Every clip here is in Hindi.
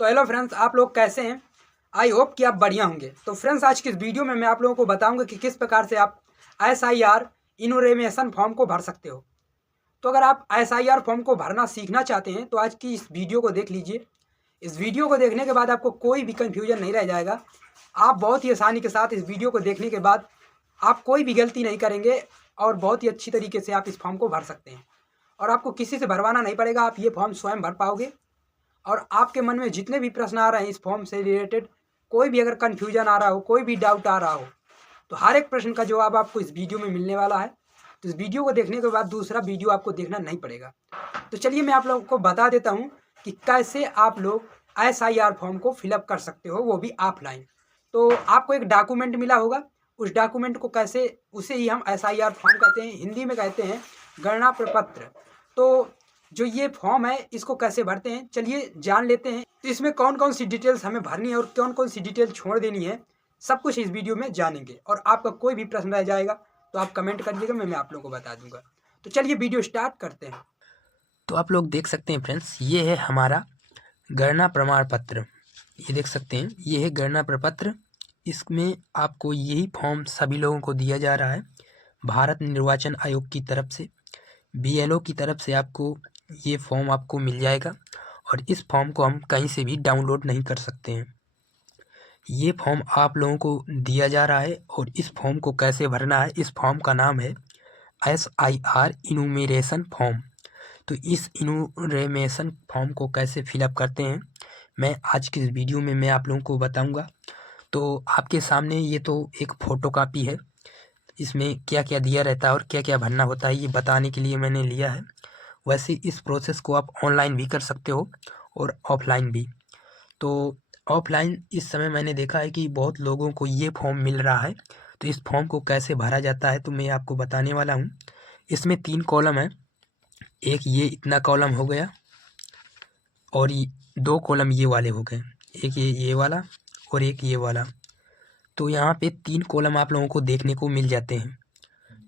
तो हेलो फ्रेंड्स, आप लोग कैसे हैं? आई होप कि आप बढ़िया होंगे। तो फ्रेंड्स, आज की इस वीडियो में मैं आप लोगों को बताऊंगा कि किस प्रकार से आप SIR इनोरेमेशन फॉर्म को भर सकते हो। तो अगर आप SIR फॉर्म को भरना सीखना चाहते हैं तो आज की इस वीडियो को देख लीजिए। इस वीडियो को देखने के बाद आपको कोई भी कन्फ्यूजन नहीं रह जाएगा। आप बहुत ही आसानी के साथ इस वीडियो को देखने के बाद आप कोई भी गलती नहीं करेंगे और बहुत ही अच्छी तरीके से आप इस फॉर्म को भर सकते हैं। और आपको किसी से भरवाना नहीं पड़ेगा, आप ये फॉर्म स्वयं भर पाओगे। और आपके मन में जितने भी प्रश्न आ रहे हैं इस फॉर्म से रिलेटेड, कोई भी अगर कन्फ्यूजन आ रहा हो, कोई भी डाउट आ रहा हो, तो हर एक प्रश्न का जवाब आपको इस वीडियो में मिलने वाला है। तो इस वीडियो को देखने के बाद दूसरा वीडियो आपको देखना नहीं पड़ेगा। तो चलिए मैं आप लोगों को बता देता हूँ कि कैसे आप लोग SIR फॉर्म को फिलअप कर सकते हो, वो भी ऑफलाइन। तो आपको एक डॉक्यूमेंट मिला होगा, उस डॉक्यूमेंट को कैसे, उसे ही हम SIR फॉर्म कहते हैं, हिंदी में कहते हैं गणना प्रपत्र। तो जो ये फॉर्म है इसको कैसे भरते हैं चलिए जान लेते हैं। तो इसमें कौन कौन सी डिटेल्स हमें भरनी है और कौन कौन सी डिटेल छोड़ देनी है, सब कुछ इस वीडियो में जानेंगे। और आपका कोई भी प्रश्न रह जाएगा तो आप कमेंट करिएगा, मैं आप लोगों को बता दूंगा। तो चलिए वीडियो स्टार्ट करते हैं। तो आप लोग देख सकते हैं फ्रेंड्स, ये है हमारा गणना प्रमाण पत्र। ये देख सकते हैं, ये है गणना प्रपत्र। इसमें आपको यही फॉर्म सभी लोगों को दिया जा रहा है भारत निर्वाचन आयोग की तरफ से। BLO की तरफ से आपको ये फॉर्म आपको मिल जाएगा और इस फॉर्म को हम कहीं से भी डाउनलोड नहीं कर सकते हैं। ये फॉर्म आप लोगों को दिया जा रहा है और इस फॉर्म को कैसे भरना है, इस फॉर्म का नाम है SIR इनुमेरेशन फॉर्म। तो इस इनुरेमेशन फॉर्म को कैसे फिलअप करते हैं मैं आज की इस वीडियो में मैं आप लोगों को बताऊंगा। तो आपके सामने ये तो एक फ़ोटो कापी है, इसमें क्या क्या दिया रहता है और क्या क्या भरना होता है ये बताने के लिए मैंने लिया है। वैसे इस प्रोसेस को आप ऑनलाइन भी कर सकते हो और ऑफलाइन भी। तो ऑफलाइन इस समय मैंने देखा है कि बहुत लोगों को ये फॉर्म मिल रहा है। तो इस फॉर्म को कैसे भरा जाता है तो मैं आपको बताने वाला हूँ। इसमें 3 कॉलम है, एक ये इतना कॉलम हो गया और 2 कॉलम ये वाले हो गए, एक ये वाला और एक ये वाला। तो यहाँ पे 3 कॉलम आप लोगों को देखने को मिल जाते हैं।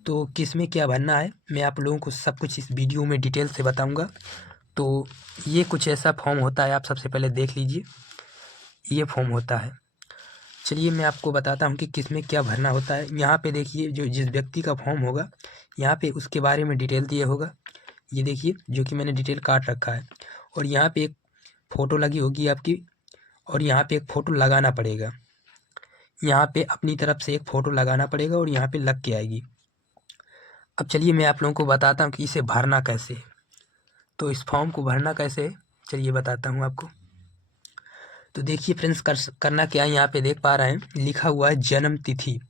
तो किस में क्या भरना है मैं आप लोगों को सब कुछ इस वीडियो में डिटेल से बताऊंगा। तो ये कुछ ऐसा फॉर्म होता है, आप सबसे पहले देख लीजिए, ये फॉर्म होता है। चलिए मैं आपको बताता हूँ कि किस में क्या भरना होता है। यहाँ पे देखिए, जो जिस व्यक्ति का फॉर्म होगा यहाँ पे उसके बारे में डिटेल दिया होगा। ये देखिए, जो कि मैंने डिटेल काट रखा है। और यहाँ पे एक फ़ोटो लगी होगी आपकी और यहाँ पे एक फ़ोटो लगाना पड़ेगा। यहाँ पे अपनी तरफ से एक फ़ोटो लगाना पड़ेगा और यहाँ पे लग के आएगी। अब चलिए मैं आप लोगों को बताता हूँ कि इसे भरना कैसे है। तो इस फॉर्म को भरना कैसे है चलिए बताता हूँ आपको। तो देखिए फ्रेंड्स, करना क्या है, यहाँ पे देख पा रहे हैं लिखा हुआ है जन्म तिथि।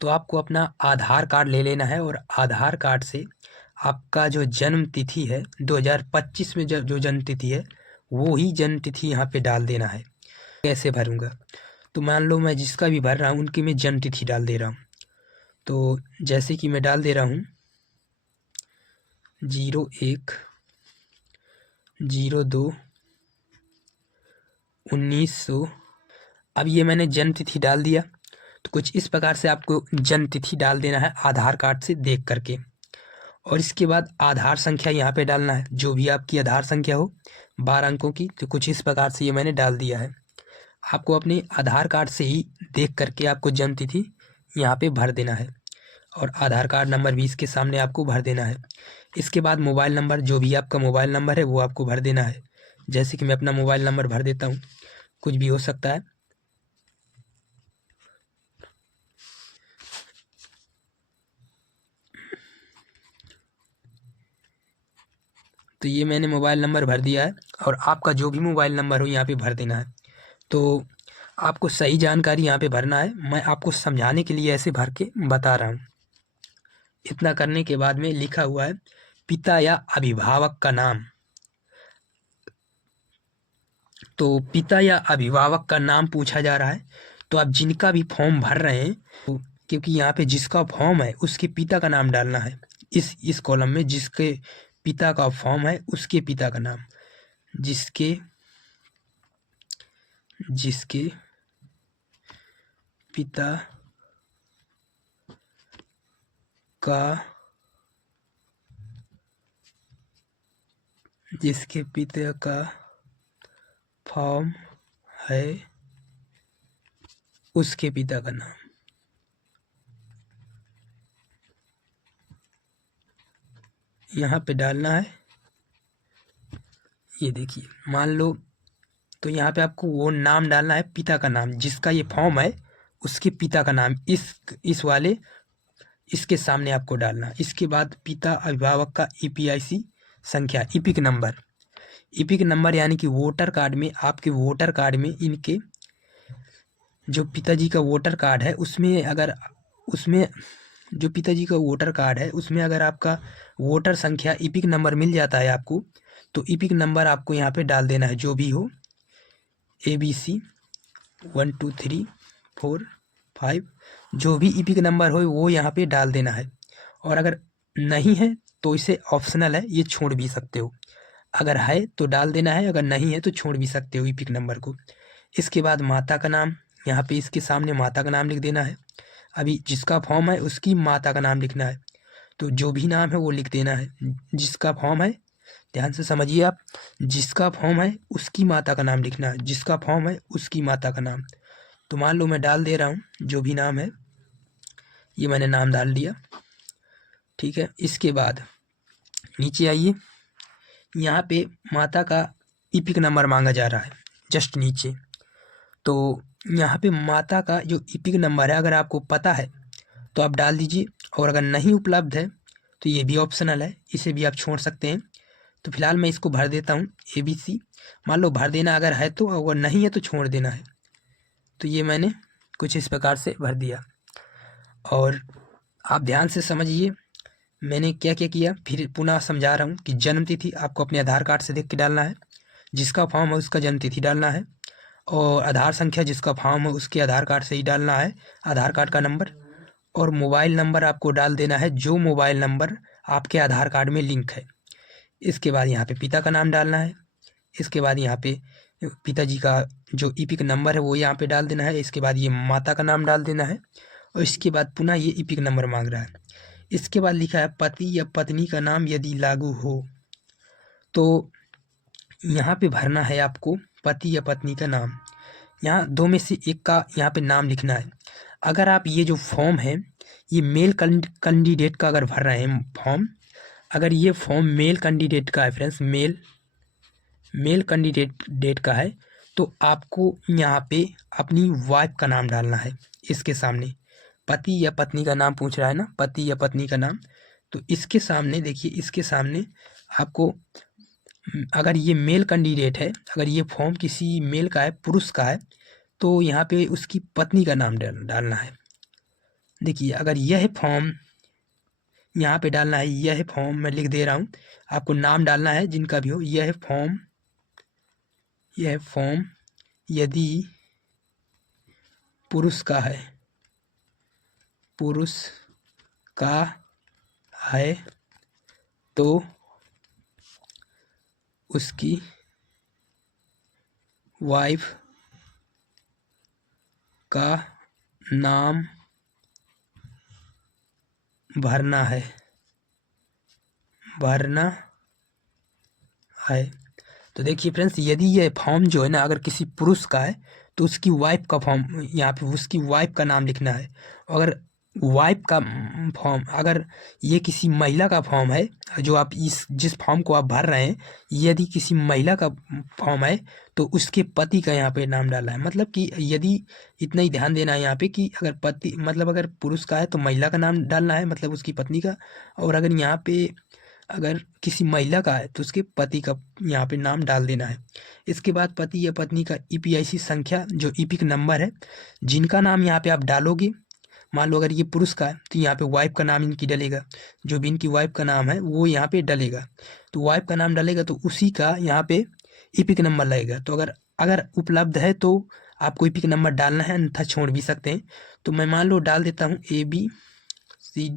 तो आपको अपना आधार कार्ड ले लेना है और आधार कार्ड से आपका जो जन्म तिथि है 2025 में जो जन्म तिथि है वो ही जन्म तिथि यहाँ पे डाल देना है। कैसे भरूँगा, तो मान लो मैं जिसका भी भर रहा हूँ उनकी मैं जन्म तिथि डाल दे रहा हूँ। तो जैसे कि मैं डाल दे रहा हूँ 01/02/1900। अब ये मैंने जन्म तिथि डाल दिया। तो कुछ इस प्रकार से आपको जन्म तिथि डाल देना है आधार कार्ड से देख करके। और इसके बाद आधार संख्या यहाँ पे डालना है, जो भी आपकी आधार संख्या हो 12 अंकों की। तो कुछ इस प्रकार से ये मैंने डाल दिया है। आपको अपने आधार कार्ड से ही देख करके आपको जन्म तिथि यहाँ पे भर देना है और आधार कार्ड नंबर भी इसके सामने आपको भर देना है। इसके बाद मोबाइल नंबर, जो भी आपका मोबाइल नंबर है वो आपको भर देना है। जैसे कि मैं अपना मोबाइल नंबर भर देता हूँ, कुछ भी हो सकता है। तो ये मैंने मोबाइल नंबर भर दिया है और आपका जो भी मोबाइल नंबर हो यहाँ पे भर देना है। तो आपको सही जानकारी यहाँ पे भरना है, मैं आपको समझाने के लिए ऐसे भर के बता रहा हूँ। इतना करने के बाद में लिखा हुआ है पिता या अभिभावक का नाम। तो पिता या अभिभावक का नाम पूछा जा रहा है। तो आप जिनका भी फॉर्म भर रहे हैं, तो क्योंकि यहाँ पे जिसका फॉर्म है उसके पिता का नाम डालना है। इस कॉलम में जिसके पिता का फॉर्म है उसके पिता का नाम, जिसके पिता का फॉर्म है उसके पिता का नाम। यहाँ पे डालना है, ये देखिए मान लो, तो यहाँ पे आपको वो नाम डालना है, पिता का नाम, जिसका ये फॉर्म है उसके पिता का नाम इस वाले इसके सामने आपको डालना। इसके बाद पिता अभिभावक का ईपीआईसी संख्या, ईपिक नंबर यानी कि वोटर कार्ड में, आपके वोटर कार्ड में इनके जो पिताजी का वोटर कार्ड है उसमें जो पिताजी का वोटर कार्ड है उसमें अगर आपका वोटर संख्या ईपिक नंबर मिल जाता है आपको, तो ईपिक नंबर आपको यहाँ पे डाल देना है, जो भी हो, ABC 1 2 3 4 5, जो भी ईपिक नंबर हो वो यहाँ पे डाल देना है। और अगर नहीं है तो इसे ऑप्शनल है, ये छोड़ भी सकते हो, अगर है तो डाल देना है, अगर नहीं है तो छोड़ भी सकते हो ईपिक नंबर को। इसके बाद माता का नाम, यहाँ पे इसके सामने माता का नाम लिख देना है। अभी जिसका फॉर्म है उसकी माता का नाम लिखना है, तो जो भी नाम है वो लिख देना है। जिसका फॉर्म है, ध्यान से समझिए आप, जिसका फॉर्म है उसकी माता का नाम लिखना है, जिसका फॉर्म है उसकी माता का नाम। तो मान लो मैं डाल दे रहा हूँ जो भी नाम है, ये मैंने नाम डाल दिया, ठीक है। इसके बाद नीचे आइए, यहाँ पे माता का ईपिक नंबर मांगा जा रहा है जस्ट नीचे, तो यहाँ पे माता का जो ईपिक नंबर है अगर आपको पता है तो आप डाल दीजिए, और अगर नहीं उपलब्ध है तो ये भी ऑप्शनल है, इसे भी आप छोड़ सकते हैं। तो फिलहाल मैं इसको भर देता हूँ ABC, मान लो भर देना अगर है तो, अगर नहीं है तो छोड़ देना है। तो ये मैंने कुछ इस प्रकार से भर दिया, और आप ध्यान से समझिए मैंने क्या क्या किया, फिर पुनः समझा रहा हूँ कि जन्म तिथि आपको अपने आधार कार्ड से देख के डालना है, जिसका फॉर्म है उसका जन्म तिथि डालना है, और आधार संख्या जिसका फॉर्म है उसके आधार कार्ड से ही डालना है, आधार कार्ड का नंबर, और मोबाइल नंबर आपको डाल देना है जो मोबाइल नंबर आपके आधार कार्ड में लिंक है। इसके बाद यहाँ पे पिता का नाम डालना है, इसके बाद यहाँ पे पिताजी का जो ईपिक नंबर है वो यहाँ पे डाल देना है, इसके बाद ये माता का नाम डाल देना है, और इसके बाद पुनः ये ईपिक नंबर मांग रहा है। इसके बाद लिखा है पति या पत्नी का नाम यदि लागू हो, तो यहाँ पे भरना है आपको पति या पत्नी का नाम, यहाँ दो में से एक का यहाँ पे नाम लिखना है। अगर आप ये जो फॉर्म है ये मेल कैंडिडेट का अगर भर रहे हैं फॉर्म, अगर ये फॉर्म मेल कैंडिडेट का है फ्रेंड्स, मेल कैंडिडेट का है, तो आपको यहाँ पे अपनी वाइफ का नाम डालना है। इसके सामने पति या पत्नी का नाम पूछ रहा है ना, पति या पत्नी का नाम, तो इसके सामने देखिए, इसके सामने आपको, अगर ये मेल कैंडिडेट है, अगर ये फॉर्म किसी मेल का है, पुरुष का है, तो यहाँ पे उसकी पत्नी का नाम डालना है। देखिए अगर यह फॉर्म यहाँ पे डालना है, यह फॉर्म मैं लिख दे रहा हूँ, आपको नाम डालना है जिनका भी हो। यह फॉर्म यदि पुरुष का है तो उसकी वाइफ का नाम भरना है। तो देखिए फ्रेंड्स, यदि ये फॉर्म जो है ना अगर किसी पुरुष का है तो उसकी वाइफ का फॉर्म, यहाँ पे उसकी वाइफ का नाम लिखना है। अगर वाइफ का फॉर्म, अगर ये किसी महिला का फॉर्म है, जो आप जिस फॉर्म को आप भर रहे हैं, यदि किसी महिला का फॉर्म है तो उसके पति का यहाँ पे नाम डालना है। मतलब कि यदि इतना ही ध्यान देना है यहाँ पे कि अगर पति, मतलब अगर पुरुष का है तो महिला का नाम डालना है, मतलब उसकी पत्नी का, और अगर यहाँ पे अगर किसी महिला का है तो उसके पति का यहाँ पे नाम डाल देना है। इसके बाद पति या पत्नी का ईपीआईसी संख्या, जो ईपिक नंबर है, जिनका नाम यहाँ पे आप डालोगे, मान लो अगर ये पुरुष का है तो यहाँ पे वाइफ का नाम इनकी डलेगा, जो भी इनकी वाइफ का नाम है वो यहाँ पे डलेगा, तो वाइफ का नाम डलेगा तो उसी का यहाँ पे ईपिक नंबर लगेगा। तो अगर उपलब्ध है तो आपको ईपिक नंबर डालना है, अन्यथा छोड़ भी सकते हैं। तो मैं मान लो डाल देता हूँ ABC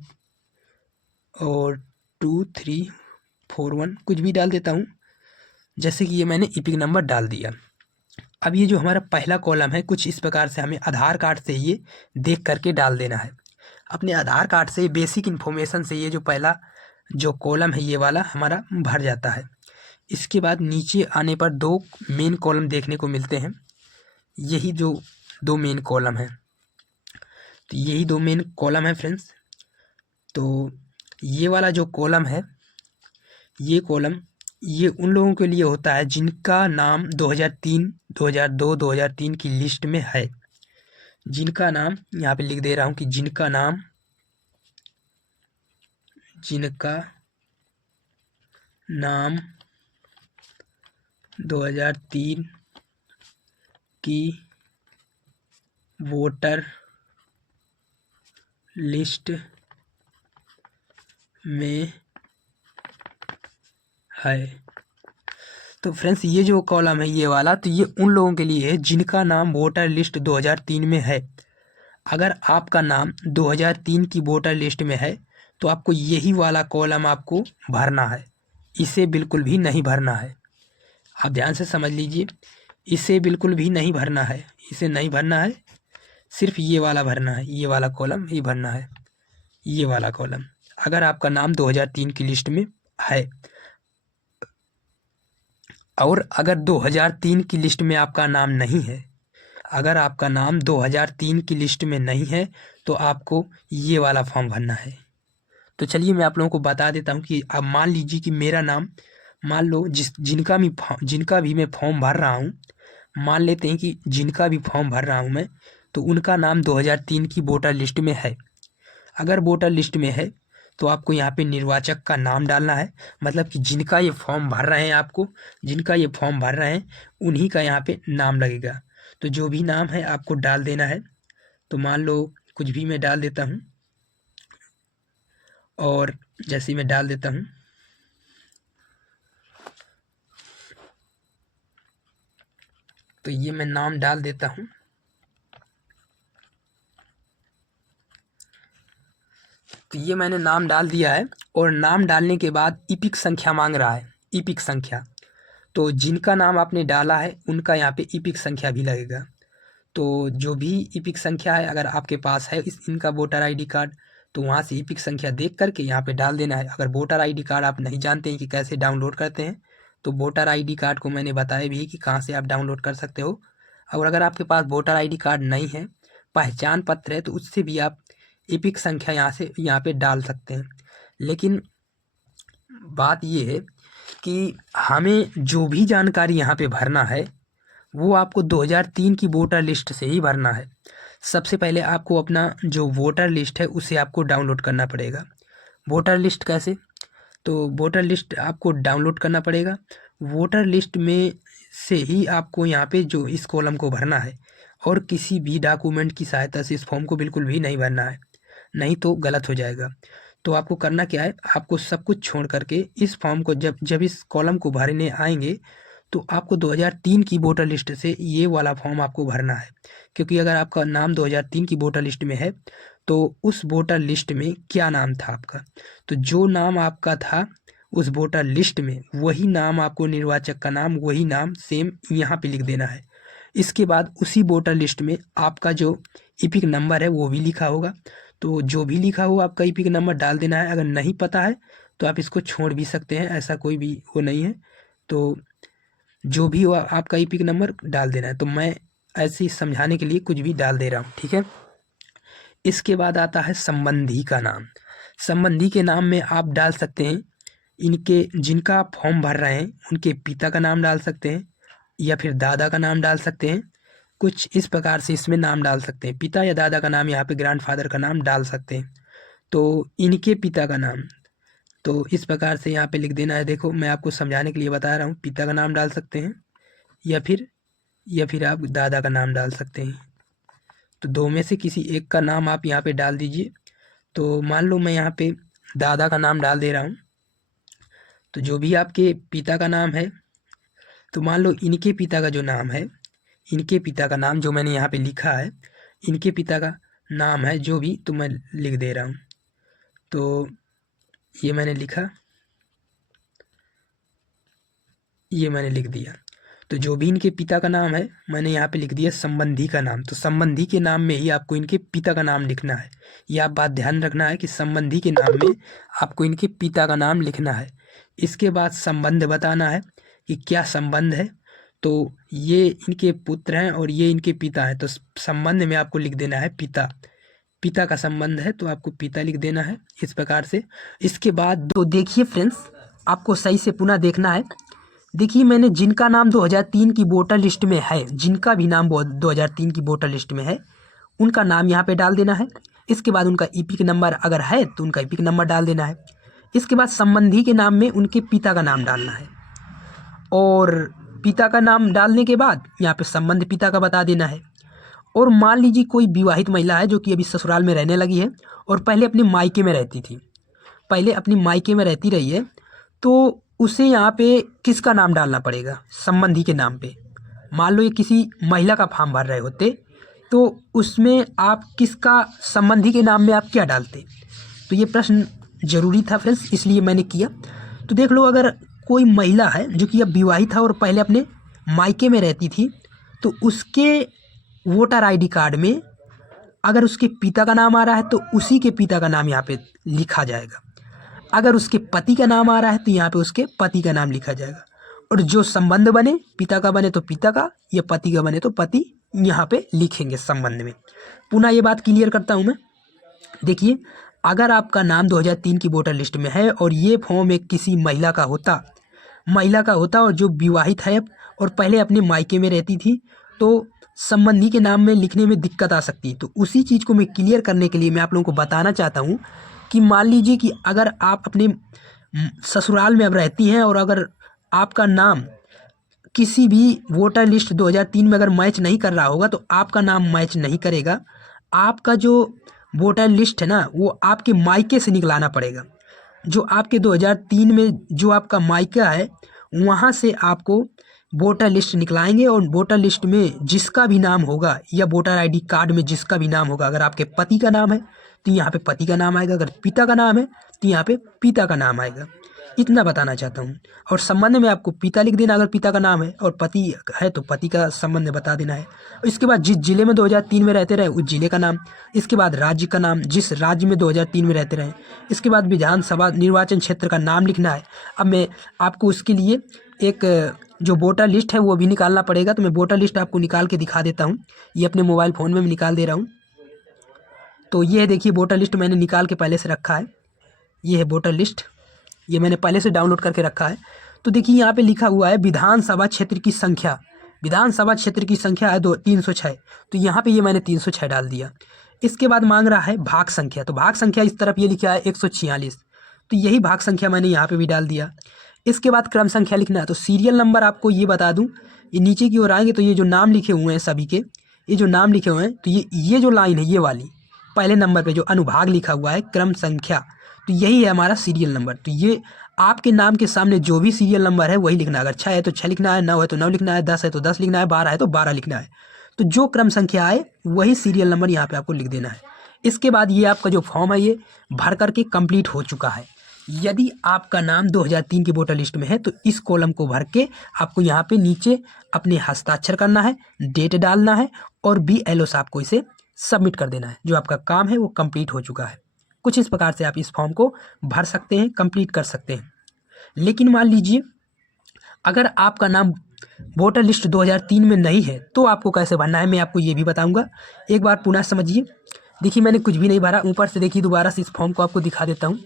और 2 3 4 1, कुछ भी डाल देता हूँ, जैसे कि ये मैंने ईपिक नंबर डाल दिया। अब ये जो हमारा पहला कॉलम है, कुछ इस प्रकार से हमें आधार कार्ड से ये देख करके डाल देना है। अपने आधार कार्ड से बेसिक इन्फॉर्मेशन से ये जो पहला जो कॉलम है ये वाला हमारा भर जाता है। इसके बाद नीचे आने पर दो मेन कॉलम देखने को मिलते हैं। यही जो दो मेन कॉलम है, तो यही दो मेन कॉलम है फ्रेंड्स। तो ये वाला जो कॉलम है, ये कॉलम ये उन लोगों के लिए होता है जिनका नाम 2003, 2002, 2003 की लिस्ट में है। जिनका नाम यहाँ पे लिख दे रहा हूँ कि जिनका नाम 2003 की वोटर लिस्ट में है। तो फ्रेंड्स ये जो कॉलम है ये वाला, तो ये उन लोगों के लिए है जिनका नाम वोटर लिस्ट 2003 में है। अगर आपका नाम 2003 की वोटर लिस्ट में है तो आपको यही वाला कॉलम आपको भरना है, इसे बिल्कुल भी नहीं भरना है। आप ध्यान से समझ लीजिए, इसे बिल्कुल भी नहीं भरना है, इसे नहीं भरना है, सिर्फ ये वाला भरना है, ये वाला कॉलम ही भरना है, ये वाला कॉलम। अगर आपका नाम 2003 की लिस्ट में है, और अगर 2003 की लिस्ट में आपका नाम नहीं है, अगर आपका नाम 2003 की लिस्ट में नहीं है तो आपको ये वाला फॉर्म भरना है। तो चलिए मैं आप लोगों को बता देता हूँ कि अब मान लीजिए कि मेरा नाम, मान लो जिनका भी मैं फॉर्म भर रहा हूँ, मान लेते हैं कि जिनका भी फॉर्म भर रहा हूँ मैं, तो उनका नाम 2003 की वोटर लिस्ट में है। अगर वोटर लिस्ट में है तो आपको यहाँ पे निर्वाचक का नाम डालना है, मतलब कि जिनका ये फॉर्म भर रहे हैं, आपको जिनका ये फॉर्म भर रहे हैं उन्हीं का यहाँ पे नाम लगेगा। तो जो भी नाम है आपको डाल देना है। तो मान लो कुछ भी मैं डाल देता हूँ, और जैसे ही मैं डाल देता हूँ, तो ये मैं नाम डाल देता हूँ। तो ये मैंने नाम डाल दिया है, और नाम डालने के बाद ईपिक संख्या मांग रहा है, ईपिक संख्या। तो जिनका नाम आपने डाला है उनका यहाँ पे ईपिक संख्या भी लगेगा। तो जो भी ईपिक संख्या है अगर आपके पास है इनका वोटर आईडी कार्ड, तो वहाँ से ईपिक संख्या देख करके यहाँ पे डाल देना है। अगर वोटर आईडी कार्ड आप नहीं जानते हैं कि कैसे डाउनलोड करते हैं, तो वोटर आईडी कार्ड को मैंने बताया भी है कि कहाँ से आप डाउनलोड कर सकते हो। और अगर आपके पास वोटर आईडी कार्ड नहीं है, पहचान पत्र है, तो उससे भी आप ईपिक संख्या यहाँ पे डाल सकते हैं। लेकिन बात ये है कि हमें जो भी जानकारी यहाँ पे भरना है वो आपको 2003 की वोटर लिस्ट से ही भरना है। सबसे पहले आपको अपना जो वोटर लिस्ट है उसे आपको डाउनलोड करना पड़ेगा। वोटर लिस्ट कैसे? तो वोटर लिस्ट आपको डाउनलोड करना पड़ेगा। वोटर लिस्ट में से ही आपको यहाँ पे जो इस कॉलम को भरना है, और किसी भी डॉक्यूमेंट की सहायता से इस फॉर्म को बिल्कुल भी नहीं भरना है, नहीं तो गलत हो जाएगा। तो आपको करना क्या है, आपको सब कुछ छोड़ करके इस फॉर्म को जब इस कॉलम को भरने आएंगे तो आपको 2003 की वोटर लिस्ट से ये वाला फॉर्म आपको भरना है। क्योंकि अगर आपका नाम 2003 की वोटर लिस्ट में है तो उस वोटर लिस्ट में क्या नाम था आपका, तो जो नाम आपका था उस वोटर लिस्ट में वही नाम आपको, निर्वाचक का नाम वही नाम सेम यहाँ पे लिख देना है। इसके बाद उसी वोटर लिस्ट में आपका जो ईपिक नंबर है वो भी लिखा होगा। तो जो भी लिखा हो आपका ईपिक नंबर डाल देना है। अगर नहीं पता है तो आप इसको छोड़ भी सकते हैं, ऐसा कोई भी वो नहीं है। तो जो भी हो आपका ईपिक नंबर डाल देना है। तो मैं ऐसे ही समझाने के लिए कुछ भी डाल दे रहा हूँ, ठीक है। इसके बाद आता है संबंधी का नाम। संबंधी के नाम में आप डाल सकते हैं इनके, जिनका आप फॉर्म भर रहे हैं उनके पिता का नाम डाल सकते हैं, या फिर दादा का नाम डाल सकते हैं। कुछ इस प्रकार से इसमें नाम डाल सकते हैं। पिता या दादा का नाम, यहाँ पे ग्रैंडफादर का नाम डाल सकते हैं। तो इनके पिता का नाम, तो इस प्रकार से यहाँ पे लिख देना है। देखो मैं आपको समझाने के लिए बता रहा हूँ। पिता का नाम डाल सकते हैं, या फिर आप दादा का नाम डाल सकते हैं। तो दो में से किसी एक का नाम आप यहाँ पे डाल दीजिए। तो मान लो मैं यहाँ पे दादा का नाम डाल दे रहा हूँ। तो जो भी आपके पिता का नाम है, तो मान लो इनके पिता का जो नाम है, इनके पिता का नाम जो मैंने यहाँ पे लिखा है, इनके पिता का नाम है जो भी, तो मैं लिख दे रहा हूँ। तो ये मैंने लिखा, ये मैंने लिख दिया। तो जो भी इनके पिता का नाम है मैंने यहाँ पे लिख दिया संबंधी का नाम। तो संबंधी के नाम में ही आपको इनके पिता का नाम लिखना है। ये आप बात ध्यान रखना है कि संबंधी के नाम में आपको इनके पिता का नाम लिखना है। इसके बाद संबंध बताना है कि क्या संबंध है। तो ये इनके पुत्र हैं और ये इनके पिता हैं, तो संबंध में आपको लिख देना है पिता। पिता का संबंध है तो आपको पिता लिख देना है इस प्रकार से। इसके बाद तो देखिए फ्रेंड्स, आपको सही से पुनः देखना है। देखिए मैंने जिनका नाम 2003 की वोटर लिस्ट में है, जिनका भी नाम 2003 की वोटर लिस्ट में है, उनका नाम यहाँ पे डाल देना है। इसके बाद उनका ईपिक नंबर अगर है तो उनका ईपिक नंबर डाल देना है। इसके बाद संबंधी के नाम में उनके पिता का नाम डालना है, और पिता का नाम डालने के बाद यहाँ पे संबंध पिता का बता देना है। और मान लीजिए कोई विवाहित महिला है जो कि अभी ससुराल में रहने लगी है और पहले अपने मायके में रहती थी, पहले अपनी मायके में रहती रही है, तो उसे यहाँ पे किसका नाम डालना पड़ेगा? संबंधी के नाम पे। मान लो ये किसी महिला का फॉर्म भर रहे होते तो उसमें आप किसका संबंधी के नाम में आप क्या डालते? तो ये प्रश्न जरूरी था फ्रेंड्स, इसलिए मैंने किया। तो देख लो, अगर कोई महिला है जो कि अब विवाहित है और पहले अपने मायके में रहती थी, तो उसके वोटर आईडी कार्ड में अगर उसके पिता का नाम आ रहा है तो उसी के पिता का नाम यहाँ पे लिखा जाएगा। अगर उसके पति का नाम आ रहा है तो यहाँ पे उसके पति का नाम लिखा जाएगा। और जो संबंध बने, पिता का बने तो पिता का, या पति का बने तो पति, यहाँ पे लिखेंगे संबंध में। पुनः ये बात क्लियर करता हूँ मैं। देखिए, अगर आपका नाम 2003 की वोटर लिस्ट में है और ये फॉर्म एक किसी महिला का होता और जो विवाहित है और पहले अपने मायके में रहती थी, तो संबंधी के नाम में लिखने में दिक्कत आ सकती है। तो उसी चीज़ को मैं क्लियर करने के लिए मैं आप लोगों को बताना चाहता हूँ कि मान लीजिए कि अगर आप अपने ससुराल में अब रहती हैं और अगर आपका नाम किसी भी वोटर लिस्ट 2003 में अगर मैच नहीं कर रहा होगा तो आपका नाम मैच नहीं करेगा। आपका जो वोटर लिस्ट है ना, वो आपके मायके से निकलाना पड़ेगा। जो आपके 2003 में जो आपका मायका है, वहाँ से आपको वोटर लिस्ट निकलाएंगे और वोटर लिस्ट में जिसका भी नाम होगा या वोटर आईडी कार्ड में जिसका भी नाम होगा, अगर आपके पति का नाम है तो यहाँ पे पति का नाम आएगा, अगर पिता का नाम है तो यहाँ पे पिता का नाम आएगा। इतना बताना चाहता हूँ। और संबंध में आपको पिता लिख देना अगर पिता का नाम है, और पति है तो पति का संबंध बता देना है। इसके बाद जिस जिले में 2003 में रहते रहे उस जिले का नाम, इसके बाद राज्य का नाम, जिस राज्य में 2003 में रहते रहे, इसके बाद विधानसभा निर्वाचन क्षेत्र का नाम लिखना है। अब मैं आपको उसके लिए एक जो वोटर लिस्ट है वो भी निकालना पड़ेगा, तो मैं वोटर लिस्ट आपको निकाल के दिखा देता हूँ। ये अपने मोबाइल फ़ोन में मैं निकाल दे रहा हूँ। तो ये है, देखिए वोटर लिस्ट मैंने निकाल के पहले से रखा है। ये है वोटर लिस्ट, ये मैंने पहले से डाउनलोड करके रखा है। तो देखिए यहाँ पे लिखा हुआ है विधानसभा क्षेत्र की संख्या। विधानसभा क्षेत्र की संख्या है 306, तो यहाँ पे ये मैंने 306 डाल दिया। इसके बाद मांग रहा है भाग संख्या, तो भाग संख्या इस तरफ ये लिखा है 146, तो यही भाग संख्या मैंने यहाँ पे भी डाल दिया। इसके बाद क्रम संख्या लिखना है, तो सीरियल नंबर आपको ये बता दूँ, ये नीचे की ओर आएंगे तो ये जो नाम लिखे हुए हैं सभी के, ये जो नाम लिखे हुए हैं, तो ये जो लाइन है ये वाली पहले नंबर पे जो अनुभाग लिखा हुआ है क्रम संख्या, तो यही है हमारा सीरियल नंबर। तो ये आपके नाम के सामने जो भी सीरियल नंबर है वही लिखना है। अगर 6 है तो 6 लिखना है, 9 है तो 9 लिखना है, 10 है तो 10 लिखना है, 12 है तो 12 लिखना है। तो जो क्रम संख्या आए वही सीरियल नंबर यहाँ पे आपको लिख देना है। इसके बाद ये आपका जो फॉर्म है ये भर करके कंप्लीट हो चुका है। यदि आपका नाम 2003 की वोटर लिस्ट में है तो इस कॉलम को भर के आपको यहाँ पे नीचे अपने हस्ताक्षर करना है, डेट डालना है और BLO साहब को इसे सबमिट कर देना है। जो आपका काम है वो कंप्लीट हो चुका है। कुछ इस प्रकार से आप इस फॉर्म को भर सकते हैं, कंप्लीट कर सकते हैं। लेकिन मान लीजिए अगर आपका नाम वोटर लिस्ट 2003 में नहीं है तो आपको कैसे भरना है मैं आपको ये भी बताऊंगा। एक बार पुनः समझिए। देखिए मैंने कुछ भी नहीं भरा, ऊपर से देखिए दोबारा से इस फॉर्म को आपको दिखा देता हूँ।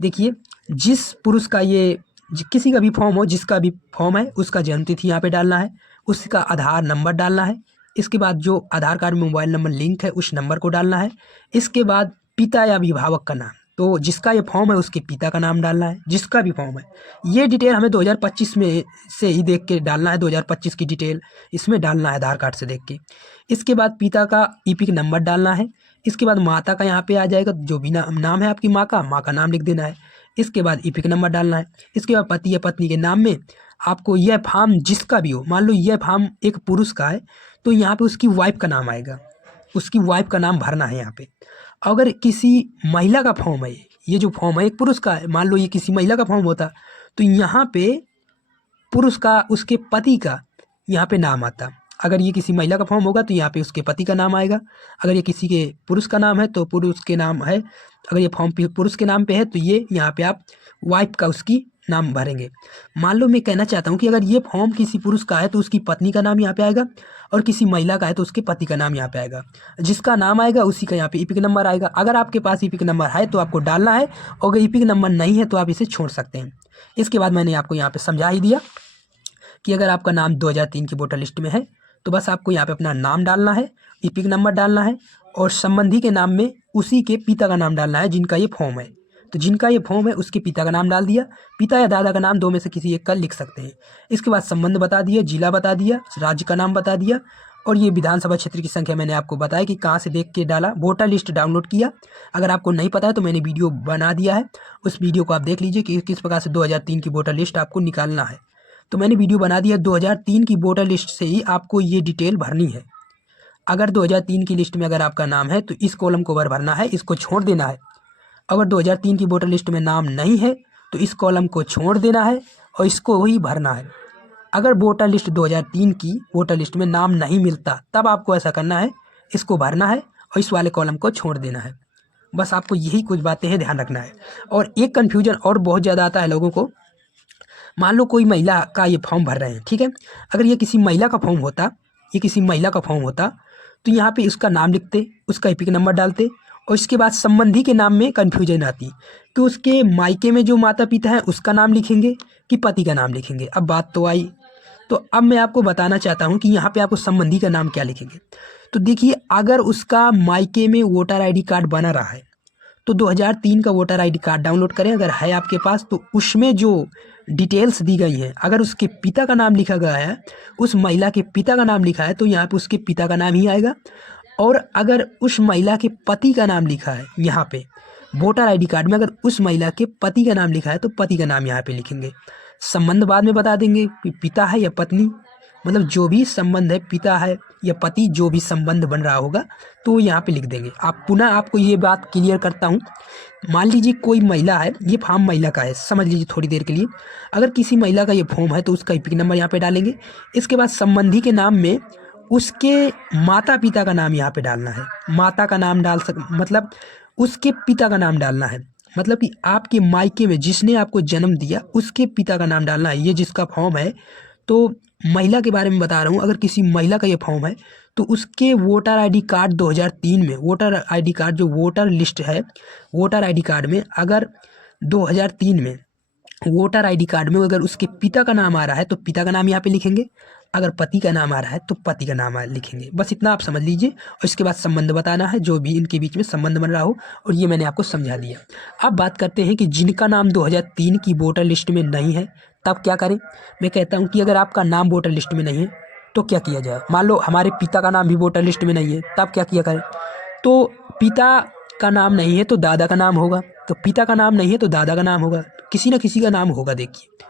देखिए, जिस पुरुष का ये किसी का भी फॉर्म हो, जिसका भी फॉर्म है उसका जन्मतिथि यहाँ पे डालना है, उसका आधार नंबर डालना है। इसके बाद जो आधार कार्ड में मोबाइल नंबर लिंक है उस नंबर को डालना है। इसके बाद पिता या अभिभावक का नाम, तो जिसका ये फॉर्म है उसके पिता का नाम डालना है, जिसका भी फॉर्म है। ये डिटेल हमें 2025 में से ही देख के डालना है, 2025 की डिटेल इसमें डालना है आधार कार्ड से देख के। इसके बाद पिता का ईपिक नंबर डालना है। इसके बाद माता का यहाँ पे आ जाएगा, जो भी नाम है आपकी माँ का नाम लिख देना है। इसके बाद ईपिक नंबर डालना है। इसके बाद पति या पत्नी के नाम में आपको यह फॉर्म जिसका भी हो, मान लो यह फॉर्म एक पुरुष का है तो यहाँ पे उसकी वाइफ का नाम आएगा, उसकी वाइफ का नाम भरना है यहाँ पे। अगर किसी महिला का फॉर्म है, ये जो फॉर्म है एक पुरुष का है, मान लो ये किसी महिला का फॉर्म होता तो यहाँ पे पुरुष का उसके पति का यहाँ पे नाम आता। अगर ये किसी महिला का फॉर्म होगा तो यहाँ पे उसके पति का नाम आएगा। अगर ये किसी के पुरुष का नाम है तो पुरुष के नाम है, अगर ये फॉर्म पुरुष के नाम पे है तो ये यहाँ पे आप वाइफ का उसकी नाम भरेंगे। मान लो मैं कहना चाहता हूँ कि अगर ये फॉर्म किसी पुरुष का है तो उसकी पत्नी का नाम यहाँ पे आएगा, और किसी महिला का है तो उसके पति का नाम यहाँ पे आएगा। जिसका नाम आएगा उसी का यहाँ पे ईपिक नंबर आएगा। अगर आपके पास ईपिक नंबर है तो आपको डालना है, और अगर ईपिक नंबर नहीं है तो आप इसे छोड़ सकते हैं। इसके बाद मैंने आपको यहाँ पे समझा ही दिया कि अगर आपका नाम 2003 की वोटर लिस्ट में है तो बस आपको यहाँ पे अपना नाम डालना है, ईपिक नंबर डालना है, और संबंधी के नाम में उसी के पिता का नाम डालना है जिनका ये फॉर्म है। तो जिनका ये फॉर्म है उसके पिता का नाम डाल दिया, पिता या दादा का नाम दो में से किसी एक का लिख सकते हैं। इसके बाद संबंध बता दिया, जिला बता दिया, राज्य का नाम बता दिया, और ये विधानसभा क्षेत्र की संख्या मैंने आपको बताया कि कहाँ से देख के डाला। वोटर लिस्ट डाउनलोड किया। अगर आपको नहीं पता है तो मैंने वीडियो बना दिया है, उस वीडियो को आप देख लीजिए कि किस प्रकार से 2003 की वोटर लिस्ट आपको निकालना है। तो मैंने वीडियो बना दिया। 2003 की वोटर लिस्ट से ही आपको ये डिटेल भरनी है। अगर 2003 की लिस्ट में अगर आपका नाम है तो इस कॉलम को भरना है, इसको छोड़ देना है। अगर 2003 की वोटर लिस्ट में नाम नहीं है तो इस कॉलम को छोड़ देना है और इसको ही भरना है। अगर वोटर लिस्ट 2003 की वोटर लिस्ट में नाम नहीं मिलता तब आपको ऐसा करना है, इसको भरना है और इस वाले कॉलम को छोड़ देना है। बस आपको यही कुछ बातें हैं, ध्यान रखना है। और एक कन्फ्यूजन और बहुत ज़्यादा आता है लोगों को। मान लो कोई महिला का ये फॉर्म भर रहे हैं, ठीक है। अगर ये किसी महिला का फॉर्म होता, ये किसी महिला का फॉर्म होता तो यहाँ पे उसका नाम लिखते, उसका ईपिक नंबर डालते, और इसके बाद संबंधी के नाम में कन्फ्यूजन आती कि उसके मायके में जो माता पिता हैं उसका नाम लिखेंगे कि पति का नाम लिखेंगे। अब बात तो आई, तो अब मैं आपको बताना चाहता हूँ कि यहाँ पे आपको संबंधी का नाम क्या लिखेंगे। तो देखिए, अगर उसका मायके में वोटर आईडी कार्ड बना रहा है तो 2003 का वोटर आईडी कार्ड डाउनलोड करें, अगर है आपके पास तो उसमें जो डिटेल्स दी गई हैं, अगर उसके पिता का नाम लिखा गया है, उस महिला के पिता का नाम लिखा है तो यहाँ पे उसके पिता का नाम ही आएगा। और अगर उस महिला के पति का नाम लिखा है यहाँ पे वोटर आईडी कार्ड में, अगर उस महिला के पति का नाम लिखा है तो पति का नाम यहाँ पे लिखेंगे। संबंध बाद में बता देंगे कि पिता है या पत्नी, मतलब जो भी संबंध है, पिता है या पति, जो भी संबंध बन रहा होगा तो यहाँ पे लिख देंगे। आप पुनः आपको ये बात क्लियर करता हूँ। मान लीजिए कोई महिला है, ये फॉर्म महिला का है, समझ लीजिए थोड़ी देर के लिए। अगर किसी महिला का ये फॉर्म है तो उसका ईपिक नंबर यहाँ पे डालेंगे। इसके बाद संबंधी के नाम में उसके माता पिता का नाम यहाँ पे डालना है। माता का नाम मतलब उसके पिता का नाम डालना है, मतलब कि आपके मायके में जिसने आपको जन्म दिया उसके पिता का नाम डालना है। ये जिसका फॉर्म है, तो महिला के बारे में बता रहा हूँ। अगर किसी महिला का ये फॉर्म है तो उसके वोटर आईडी कार्ड 2003 में, वोटर आईडी कार्ड जो वोटर लिस्ट है, वोटर आईडी कार्ड में अगर 2003 में वोटर आईडी कार्ड में अगर उसके पिता का नाम आ रहा है तो पिता का नाम यहाँ पे लिखेंगे, अगर पति का नाम आ रहा है तो पति का नाम लिखेंगे। बस इतना आप समझ लीजिए। और इसके बाद संबंध बताना है, जो भी इनके बीच में संबंध बन रहा हो, और ये मैंने आपको समझा दिया। अब बात करते हैं कि जिनका नाम 2003 की वोटर लिस्ट में नहीं है तब क्या करें। मैं कहता हूँ कि अगर आपका नाम वोटर लिस्ट में नहीं है तो क्या किया जाए। मान लो हमारे पिता का नाम भी वोटर लिस्ट में नहीं है, तब क्या किया करें। तो पिता का नाम नहीं है तो दादा का नाम होगा, तो पिता का नाम नहीं है तो दादा का नाम होगा, किसी न किसी का नाम होगा। देखिए,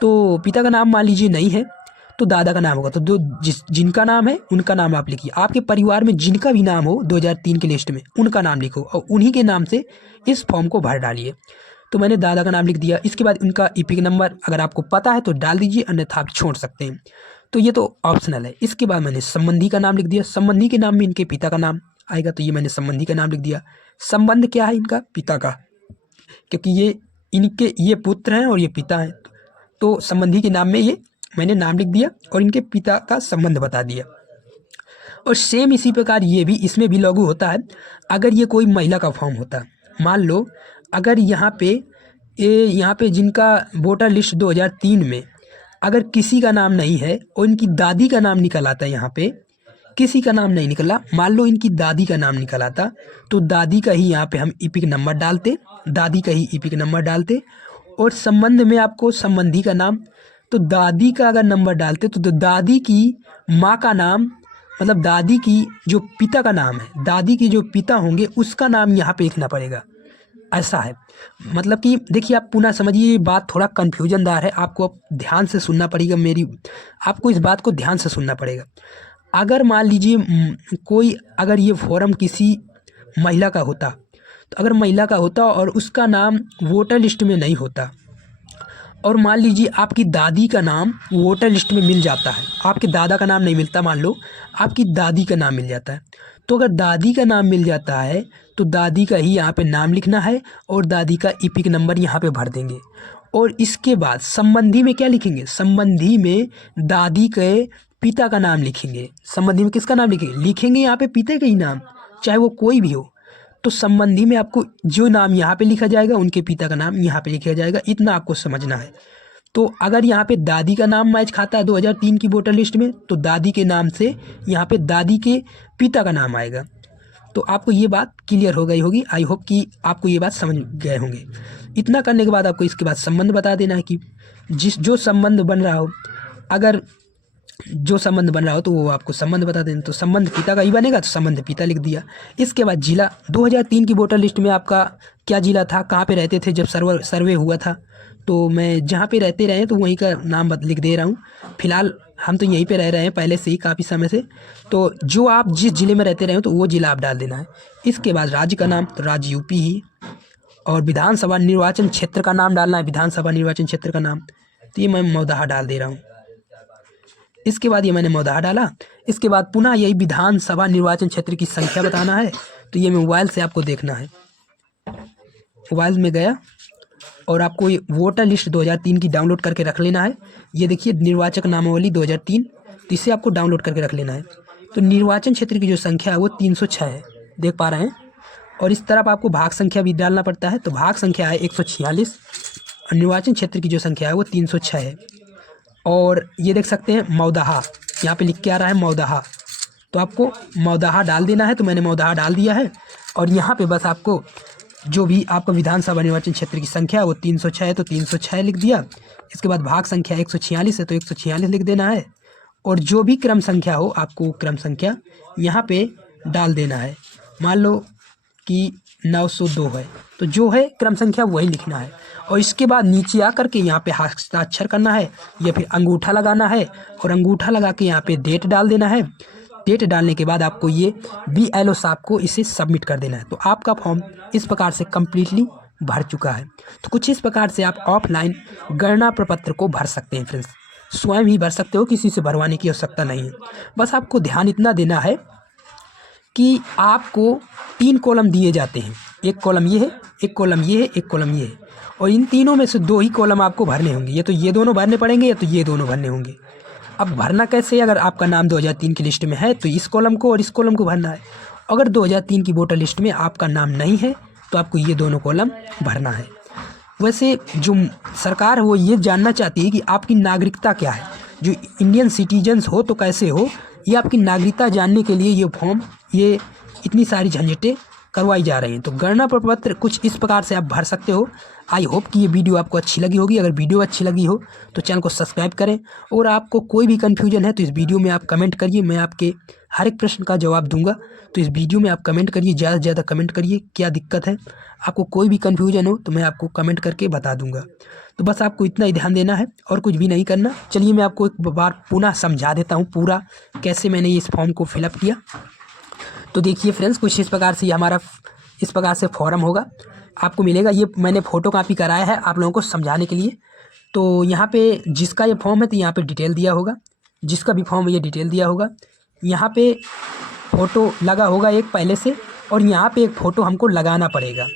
तो पिता का नाम मान लीजिए नहीं है तो दादा का नाम होगा। तो जिनका नाम है उनका नाम आप लिखिए। आपके परिवार में जिनका भी नाम हो 2003 की लिस्ट में उनका नाम लिखो और उन्हीं के नाम से इस फॉर्म को भर डालिए। तो मैंने दादा का नाम लिख दिया। इसके बाद उनका ईपिक नंबर अगर आपको पता है तो डाल दीजिए, अन्यथा आप छोड़ सकते हैं। तो ये तो ऑप्शनल है। इसके बाद मैंने संबंधी का नाम लिख दिया। संबंधी के नाम में इनके पिता का नाम आएगा, तो ये मैंने संबंधी का नाम लिख दिया। संबंध क्या है इनका, पिता का, क्योंकि ये पुत्र हैं और ये पिता हैं, तो संबंधी के नाम में ये मैंने नाम लिख दिया और इनके पिता का संबंध बता दिया। और सेम इसी प्रकार ये भी इसमें भी लागू होता है। अगर ये कोई महिला का फॉर्म होता, मान लो अगर यहाँ पे जिनका वोटर लिस्ट 2003 में अगर किसी का नाम नहीं है और इनकी दादी का नाम निकल आता है, यहाँ पे किसी का नाम नहीं निकला, मान लो इनकी दादी का नाम निकल आता, तो दादी का ही यहाँ पे हम ईपिक नंबर डालते, दादी का ही ईपिक नंबर डालते। और संबंध में आपको संबंधी का नाम, तो दादी का अगर नंबर डालते तो दादी की माँ का नाम, मतलब दादी की जो पिता का नाम है, दादी के जो पिता होंगे उसका नाम यहाँ पे लिखना पड़ेगा। ऐसा है, मतलब कि देखिए आप पुनः समझिए, ये बात थोड़ा कन्फ्यूजनदार है, आपको अब ध्यान से सुनना पड़ेगा। आपको इस बात को ध्यान से सुनना पड़ेगा। अगर मान लीजिए कोई अगर ये फॉर्म किसी महिला का होता, तो अगर महिला का होता और उसका नाम वोटर लिस्ट में नहीं होता, और मान लीजिए आपकी दादी का नाम वोटर लिस्ट में मिल जाता है, आपके दादा का नाम नहीं मिलता, मान लो आपकी दादी का नाम मिल जाता है, तो अगर दादी का नाम मिल जाता है तो दादी का ही यहाँ पे नाम लिखना है और दादी का ईपिक नंबर यहाँ पे भर देंगे। और इसके बाद संबंधी में क्या लिखेंगे, संबंधी में दादी के पिता का नाम लिखेंगे। संबंधी में किसका नाम लिखेंगे यहाँ पे पिता का ही नाम, चाहे वो कोई भी हो। तो संबंधी में आपको जो नाम यहाँ पे लिखा जाएगा उनके पिता का नाम यहाँ पे लिखा जाएगा, इतना आपको समझना है। तो अगर यहाँ पे दादी का नाम मैच खाता है 2003 की वोटर लिस्ट में, तो दादी के नाम से यहाँ पे दादी के पिता का नाम आएगा। तो आपको ये बात क्लियर हो गई होगी। आई होप कि आपको ये बात समझ गए होंगे। इतना करने के बाद आपको इसके बाद संबंध बता देना है कि जो संबंध बन रहा हो, अगर जो संबंध बन रहा हो तो वो आपको संबंध बता देना। तो संबंध पिता का ही बनेगा तो संबंध पिता लिख दिया। इसके बाद जिला, 2003 की वोटर लिस्ट में आपका क्या जिला था, कहाँ पे रहते थे जब सर्वे हुआ था, तो मैं जहाँ पे रहते रहे तो वहीं का नाम लिख दे रहा हूँ। फिलहाल हम तो यहीं पे रह रहे हैं पहले से ही काफ़ी समय से, तो जो आप जिस ज़िले में रहते रहे हो तो वो ज़िला आप डाल देना है। इसके बाद राज्य का नाम, तो राज्य यूपी ही, और विधानसभा निर्वाचन क्षेत्र का नाम डालना है, विधानसभा निर्वाचन क्षेत्र का नाम, तो ये मैं मौदाहा डाल दे रहा हूँ। इसके बाद ये मैंने मौदाहा डाला। इसके बाद पुनः यही विधानसभा निर्वाचन क्षेत्र की संख्या बताना है, तो ये मोबाइल से आपको देखना है। मोबाइल में गया और आपको ये वोटर लिस्ट 2003 की डाउनलोड करके रख लेना है। ये देखिए निर्वाचक नामावली 2003, तो इसे आपको डाउनलोड करके रख लेना है। तो निर्वाचन क्षेत्र की जो संख्या है वो 306 है, देख पा रहे हैं। और इस तरफ आपको भाग संख्या भी डालना पड़ता है, तो भाग संख्या है 146 और निर्वाचन क्षेत्र की जो संख्या है वो 306 है। और ये देख सकते हैं मौदाहा, यहाँ पे लिख के आ रहा है मौदाहा, तो आपको मौदाहा डाल देना है। तो मैंने मौदाहा डाल दिया है। और यहाँ पे बस आपको जो भी आपका विधानसभा निर्वाचन क्षेत्र की संख्या है वो 306 है, तो 306 लिख दिया। इसके बाद भाग संख्या 146 है, तो 146 लिख देना है। और जो भी क्रम संख्या हो आपको क्रम संख्या यहाँ पे डाल देना है। मान लो कि 902 है, तो जो है क्रम संख्या वही लिखना है। और इसके बाद नीचे आकर के यहाँ पे हस्ताक्षर करना है या फिर अंगूठा लगाना है, और अंगूठा लगा के यहाँ पे डेट डाल देना है। डेट डालने के बाद आपको ये BLO साहब को इसे सबमिट कर देना है। तो आपका फॉर्म इस प्रकार से कम्प्लीटली भर चुका है। तो कुछ इस प्रकार से आप ऑफलाइन गणना प्रपत्र को भर सकते हैं फ्रेंड्स, स्वयं ही भर सकते हो, किसी से भरवाने की आवश्यकता नहीं है। बस आपको ध्यान इतना देना है कि आपको 3 कॉलम दिए जाते हैं, एक कॉलम ये है, एक कॉलम ये है, एक कॉलम ये है, और इन तीनों में से 2 ही कॉलम आपको भरने होंगे। या तो ये दोनों भरने पड़ेंगे या तो ये दोनों भरने होंगे। अब भरना कैसे, अगर आपका नाम 2003 की लिस्ट में है तो इस कॉलम को और इस कॉलम को भरना है। अगर 2003 की वोटर लिस्ट में आपका नाम नहीं है तो आपको ये दोनों कॉलम भरना है। वैसे जो सरकार है वो ये जानना चाहती है कि आपकी नागरिकता क्या है, जो इंडियन सिटीजन्स हो तो कैसे हो, ये आपकी नागरिकता जानने के लिए ये फॉर्म, ये इतनी सारी झंझटें करवाई जा रही हैं। तो गणना प्रपत्र कुछ इस प्रकार से आप भर सकते हो। आई होप कि ये वीडियो आपको अच्छी लगी होगी। अगर वीडियो अच्छी लगी हो तो चैनल को सब्सक्राइब करें, और आपको कोई भी कन्फ्यूजन है तो इस वीडियो में आप कमेंट करिए, मैं आपके हर एक प्रश्न का जवाब दूंगा। तो इस वीडियो में आप कमेंट करिए, ज़्यादा से ज़्यादा कमेंट करिए, क्या दिक्कत है, आपको कोई भी कन्फ्यूजन हो तो मैं आपको कमेंट करके बता दूंगा। तो बस आपको इतना ही ध्यान देना है और कुछ भी नहीं करना। चलिए मैं आपको एक बार पुनः समझा देता हूँ पूरा कैसे मैंने इस फॉर्म को फिलअप किया। तो देखिए फ्रेंड्स, कुछ इस प्रकार से हमारा इस प्रकार से फॉर्म होगा, आपको मिलेगा। ये मैंने फ़ोटो कॉपी कराया है आप लोगों को समझाने के लिए। तो यहाँ पे जिसका ये फॉर्म है तो यहाँ पे डिटेल दिया होगा, जिसका भी फॉर्म है ये डिटेल दिया होगा। यहाँ पे फ़ोटो लगा होगा एक पहले से, और यहाँ पे एक फ़ोटो हमको लगाना पड़ेगा,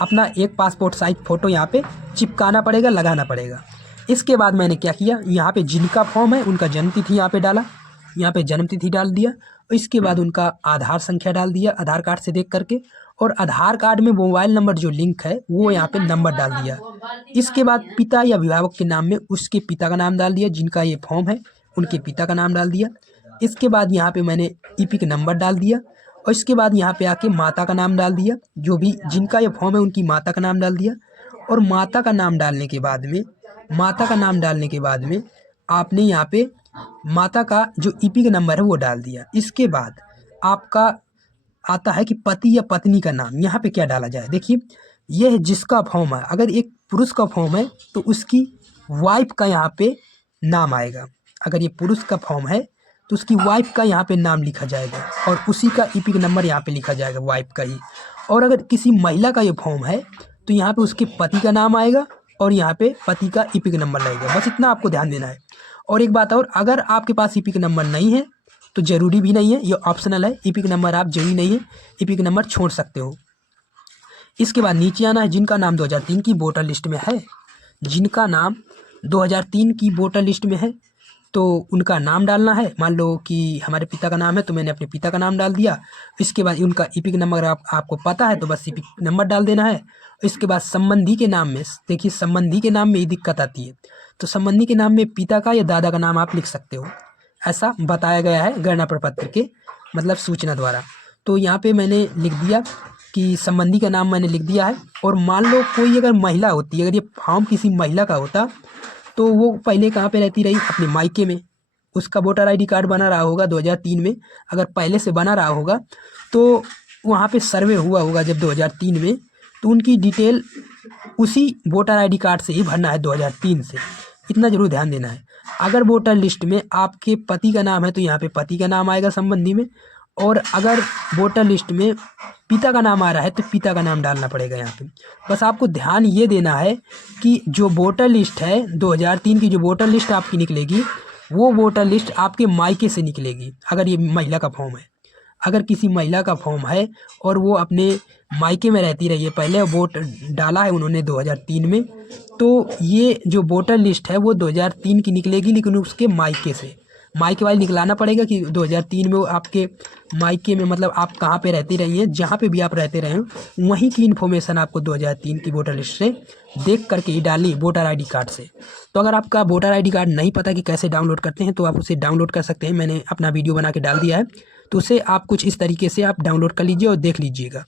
अपना एक पासपोर्ट साइज फ़ोटो यहाँ पे चिपकाना पड़ेगा, लगाना पड़ेगा। इसके बाद मैंने क्या किया, यहाँ पे जिनका फॉर्म है उनका जन्मतिथि यहाँ पे डाला, यहाँ पे जन्मतिथि डाल दिया। और इसके बाद उनका आधार संख्या डाल दिया आधार कार्ड से देख करके, और आधार कार्ड में मोबाइल नंबर जो लिंक है वो यहाँ पे नंबर डाल दिया। इसके बाद पिता या अभिभावक के नाम में उसके पिता का नाम डाल दिया, जिनका ये फॉर्म है उनके पिता का नाम डाल दिया। इसके बाद यहाँ पे मैंने EPIC नंबर डाल दिया, और इसके बाद यहाँ पे आके माता का नाम डाल दिया, जो भी जिनका ये फॉर्म है उनकी माता का नाम डाल दिया। और माता का नाम डालने के बाद में आपने यहाँ पे माता का जो EPIC नंबर है वो डाल दिया। इसके बाद आपका आता है कि पति या पत्नी का नाम, यहाँ पे क्या डाला जाए। देखिए यह जिसका फॉर्म है, अगर एक पुरुष का फॉर्म है तो उसकी वाइफ का यहाँ पे नाम आएगा। अगर ये पुरुष का फॉर्म है तो उसकी वाइफ का यहाँ पे नाम लिखा जाएगा, और उसी का EPIC नंबर यहाँ पे लिखा जाएगा, वाइफ का ही। और अगर किसी महिला का ये फॉर्म है तो यहाँ पे उसके पति का नाम आएगा, और यहाँ पे पति का EPIC नंबर लगेगा। बस इतना आपको ध्यान देना है। और एक बात और, अगर आपके पास EPIC नंबर नहीं है तो ज़रूरी भी नहीं है, ये ऑप्शनल है। EPIC नंबर आप जरूरी नहीं है, EPIC नंबर छोड़ सकते हो। इसके बाद नीचे आना है, जिनका नाम 2003 की वोटर लिस्ट में है जिनका नाम 2003 की वोटर लिस्ट में है तो उनका नाम डालना है। मान लो कि हमारे पिता का नाम है तो मैंने अपने पिता का नाम डाल दिया। इसके बाद उनका ईपिक नंबर आपको पता है तो बस ईपिक नंबर डाल देना है। इसके बाद संबंधी के नाम में देखिए, संबंधी के नाम में ही दिक्कत आती है, तो संबंधी के नाम में पिता का या दादा का नाम आप लिख सकते हो, ऐसा बताया गया है गणना प्रपत्र के मतलब सूचना द्वारा। तो यहाँ पे मैंने लिख दिया कि संबंधी का नाम मैंने लिख दिया है। और मान लो कोई अगर महिला होती है, अगर ये फॉर्म किसी महिला का होता तो वो पहले कहाँ पे रहती रही, अपने मायके में। उसका वोटर आईडी कार्ड बना रहा होगा 2003 में, अगर पहले से बना रहा होगा तो वहाँ पे सर्वे हुआ होगा जब 2003 में, तो उनकी डिटेल उसी वोटर आईडी कार्ड से ही भरना है 2003 से। इतना जरूर ध्यान देना है। अगर वोटर लिस्ट में आपके पति का नाम है तो यहाँ पे पति का नाम आएगा संबंधी में, और अगर वोटर लिस्ट में पिता का नाम आ रहा है तो पिता का नाम डालना पड़ेगा यहाँ पे। बस आपको ध्यान ये देना है कि जो वोटर लिस्ट है 2003 की, जो वोटर लिस्ट आपकी निकलेगी वो वोटर लिस्ट आपके मायके से निकलेगी। अगर ये महिला का फॉर्म है, अगर किसी महिला का फॉर्म है और वो अपने मायके में रहती रही है, पहले वोट डाला है उन्होंने 2003 में, तो ये जो वोटर लिस्ट है वो 2003 की निकलेगी, लेकिन उसके मायके से। मायके वाले निकलाना पड़ेगा कि 2003 में वो आपके मायके में, मतलब आप कहाँ पे रहती रही हैं, जहाँ पे भी आप रहते रहे हो वहीं की इन्फॉर्मेशन आपको 2003 की वोटर लिस्ट से देख करके ही डाली वोटर आईडी कार्ड से। तो अगर आपका वोटर आईडी कार्ड नहीं पता कि कैसे डाउनलोड करते हैं तो आप उसे डाउनलोड कर सकते हैं। मैंने अपना वीडियो बना के डाल दिया है, तो उसे आप कुछ इस तरीके से आप डाउनलोड कर लीजिए और देख लीजिएगा।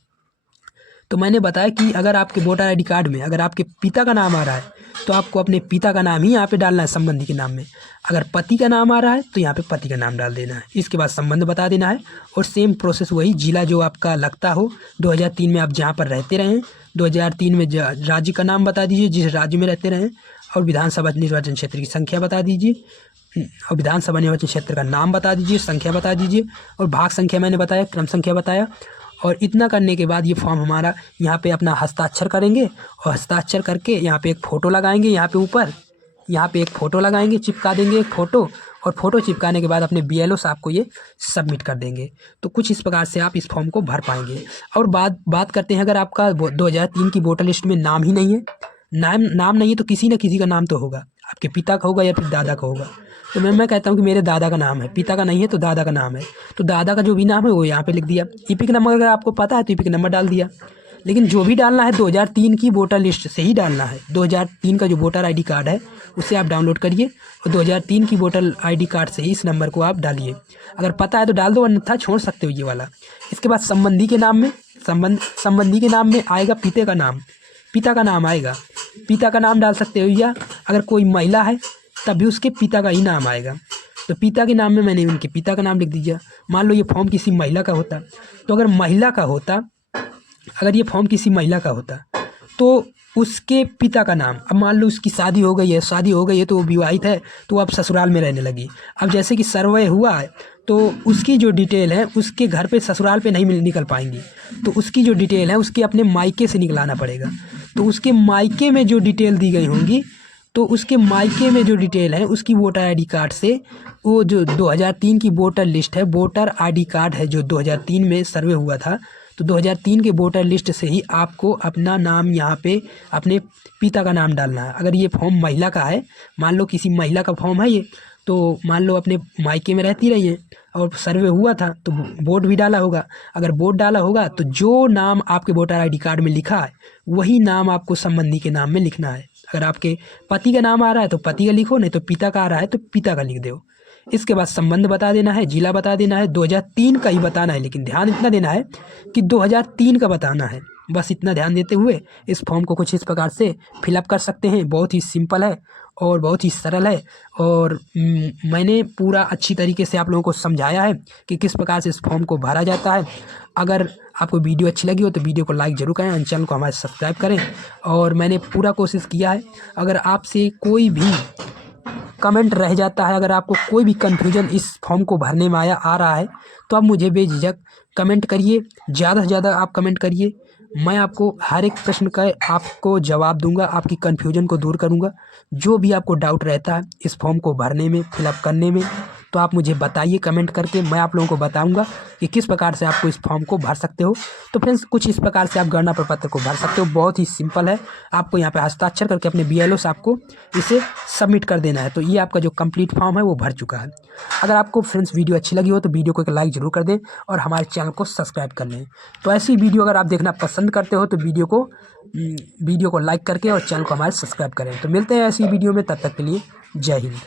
तो मैंने बताया कि अगर आपके वोटर आईडी कार्ड में अगर आपके पिता का नाम आ रहा है तो आपको अपने पिता का नाम ही यहाँ पे डालना है संबंधी के नाम में। अगर पति का नाम आ रहा है तो यहाँ पे पति का नाम डाल देना है। इसके बाद संबंध बता देना है और सेम प्रोसेस वही, जिला जो आपका लगता हो 2003 में आप जहाँ पर रहते रहें, 2003 में राज्य का नाम बता दीजिए जिस राज्य में रहते रहें, और विधानसभा निर्वाचन क्षेत्र की संख्या बता दीजिए, और विधानसभा निर्वाचन क्षेत्र का नाम बता दीजिए, संख्या बता दीजिए, और भाग संख्या मैंने बताया, क्रम संख्या बताया। और इतना करने के बाद ये फॉर्म हमारा यहाँ पे अपना हस्ताक्षर करेंगे, और हस्ताक्षर करके यहाँ पे एक फ़ोटो लगाएंगे, यहाँ पे ऊपर यहाँ पे एक फ़ोटो लगाएंगे, चिपका देंगे एक फ़ोटो, और फ़ोटो चिपकाने के बाद अपने BLO साहब को ये सबमिट कर देंगे। तो कुछ इस प्रकार से आप इस फॉर्म को भर पाएंगे। और बात करते हैं, अगर आपका 2003 की वोटर लिस्ट में नाम ही नहीं है, नाम नहीं है तो किसी न किसी का नाम तो होगा, आपके पिता का होगा या फिर दादा का होगा। तो मैं कहता हूँ कि मेरे दादा का नाम है, पिता का नहीं है तो दादा का नाम है, तो दादा का जो भी नाम है वो यहाँ पे लिख दिया। ईपिक नंबर अगर आपको पता है तो ईपिक नंबर डाल दिया। लेकिन जो भी डालना है 2003 की वोटर लिस्ट से ही डालना है। 2003 का जो वोटर आईडी कार्ड है उसे आप डाउनलोड करिए और 2003 की वोटर आईडी कार्ड से ही इस नंबर को आप डालिए। अगर पता है तो डाल दो, अन्यथा छोड़ सकते हो ये वाला। इसके बाद संबंधी के नाम में संबंधी के नाम में आएगा पिता का नाम आएगा, पिता का नाम डाल सकते हो, या अगर कोई महिला है तब भी उसके पिता का ही नाम आएगा। तो पिता के नाम में मैंने उनके पिता का नाम लिख दीजिए। मान लो ये फॉर्म किसी महिला का होता, तो अगर ये फॉर्म किसी महिला का होता तो उसके पिता का नाम, अब मान लो उसकी शादी हो गई है तो वो विवाहित है तो अब ससुराल में रहने लगी। अब जैसे कि सर्वे हुआ है तो उसकी जो डिटेल है उसके घर पे ससुराल पे नहीं निकल पाएंगी, तो उसकी जो डिटेल है उसके अपने मायके से निकलाना पड़ेगा। तो उसके मायके में जो डिटेल दी गई होंगी, तो उसके मायके में जो डिटेल है उसकी वोटर आईडी कार्ड से, वो जो 2003 की वोटर लिस्ट है, वोटर आईडी कार्ड है जो 2003 में सर्वे हुआ था, तो 2003 के वोटर लिस्ट से ही आपको अपना नाम यहाँ पे अपने पिता का नाम डालना है। अगर ये फॉर्म महिला का है, मान लो किसी महिला का फॉर्म है ये, तो मान लो अपने मायके में रहती रही है और सर्वे हुआ था तो वोट भी डाला होगा। अगर वोट डाला होगा तो जो नाम आपके वोटर आईडी कार्ड में लिखा है वही नाम आपको संबंधी के नाम में लिखना है। अगर आपके पति का नाम आ रहा है तो पति का लिखो, नहीं तो पिता का आ रहा है तो पिता का लिख दो। इसके बाद संबंध बता देना है, जिला बता देना है, 2003 का ही बताना है, लेकिन ध्यान इतना देना है कि 2003 का बताना है। बस इतना ध्यान देते हुए इस फॉर्म को कुछ इस प्रकार से फिलअप कर सकते हैं। बहुत ही सिंपल है और बहुत ही सरल है, और मैंने पूरा अच्छी तरीके से आप लोगों को समझाया है कि किस प्रकार से इस फॉर्म को भरा जाता है। अगर आपको वीडियो अच्छी लगी हो तो वीडियो को लाइक ज़रूर करें, चैनल को हमारे सब्सक्राइब करें। और मैंने पूरा कोशिश किया है, अगर आपसे कोई भी कमेंट रह जाता है, अगर आपको कोई भी कन्फ्यूजन इस फॉर्म को भरने में आ रहा है तो आप मुझे बेझिझक कमेंट करिए, ज़्यादा से ज़्यादा आप कमेंट करिए। मैं आपको हर एक प्रश्न का आपको जवाब दूंगा, आपकी कन्फ्यूजन को दूर करूंगा। जो भी आपको डाउट रहता है इस फॉर्म को भरने में, फिलअप करने में, तो आप मुझे बताइए कमेंट करके, मैं आप लोगों को बताऊंगा कि किस प्रकार से आपको इस फॉर्म को भर सकते हो। तो फ्रेंड्स कुछ इस प्रकार से आप गणना प्रपत्र को भर सकते हो, बहुत ही सिंपल है। आपको यहाँ पे हस्ताक्षर करके अपने BLO से आपको इसे सबमिट कर देना है। तो ये आपका जो कंप्लीट फॉर्म है वो भर चुका है। अगर आपको फ्रेंड्स वीडियो अच्छी लगी हो तो वीडियो को एक लाइक ज़रूर कर दें और हमारे चैनल को सब्सक्राइब कर लें। तो ऐसी वीडियो अगर आप देखना पसंद करते हो तो वीडियो को लाइक करके और चैनल को हमारे सब्सक्राइब करें। तो मिलते हैं ऐसी वीडियो में, तब तक के लिए जय हिंद।